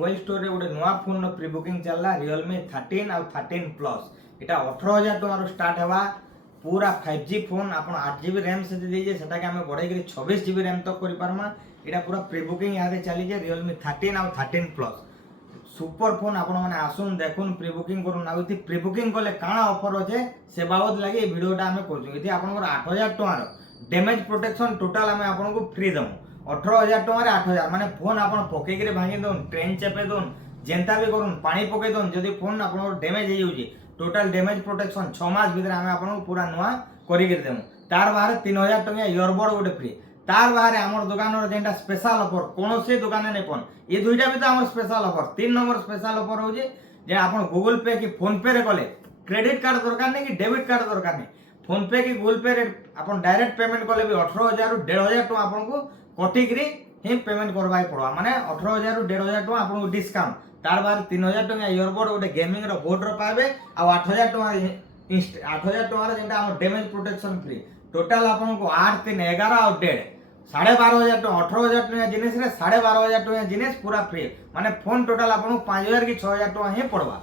mobile store रे गोटे नुआ फोन प्री बुकिंग चलला Realme 13 और 13 प्लस एटा 18000 टका स्टार्ट हेबा पूरा 5G फोन आपण 8GB रैम से दीजिए सेटा के हमें बढ़ाई करी 26GB रैम तक करि पारमा एटा पूरा प्री बुकिंग यादे चली जे Realme 13 और 13 प्लस सुपर फोन आपण माने आसुन देखुन प्री बुकिंग करूँ ना प्री बुकिंग कले काଣା ऑफर अच्छे से बाबद लगे वीडियोटा आम कर आपंकर 8000 टकर डैमेज प्रोटेक्शन टोटाल आम आपको फ्री दमु 18000 टकर 8000 माने फोन आप पकईक भांगी दौन ट्रेन चेपे दौन जेनता भी करूँ पानी पकई दौन जदि फोन आप डैमेज हो टोटाल डैमेज प्रोटेक्शन 6 मास भीतर आम आपको पूरा नुआ करदेमु तार बाहर 3000 टंकिया इयरबड गोटे फ्री तार बाहर आम दुकान जेनटा स्पेशल ऑफर कौन से दुकान नहीं पन ये दुईटा भी तो आम special offer 3 number special offer हो जे आप गूगल पे कि फोन पे रे कले क्रेडिट कार्ड दरकार नहीं कि डेबिट कार्ड दरकार नहीं फोन पे कि गूगल पे रे आप डायरेक्ट पेमेंट कले भी 18000 रु 1500 टका आपको कटिकी ही पेमेंट करवाई पड़ा माने 18000 रु 1500 टका आपको डिस्काउंट तार बाहर 3000 टका इयरबड गोटे गेमिंग रो बोर्ड रो पाबे आ 8000 टका 8000 टका जेंटा हम डैमेज प्रोटेक्शन फ्री टोटाल आपको 8 3 11 और 1.5 12,500 टका 18,000 टका जिनिस रे 12,500 टका जिनिस पूरा फ्री माने फोन टोटाल आपको 5000 कि 6000 टका ही पड़वा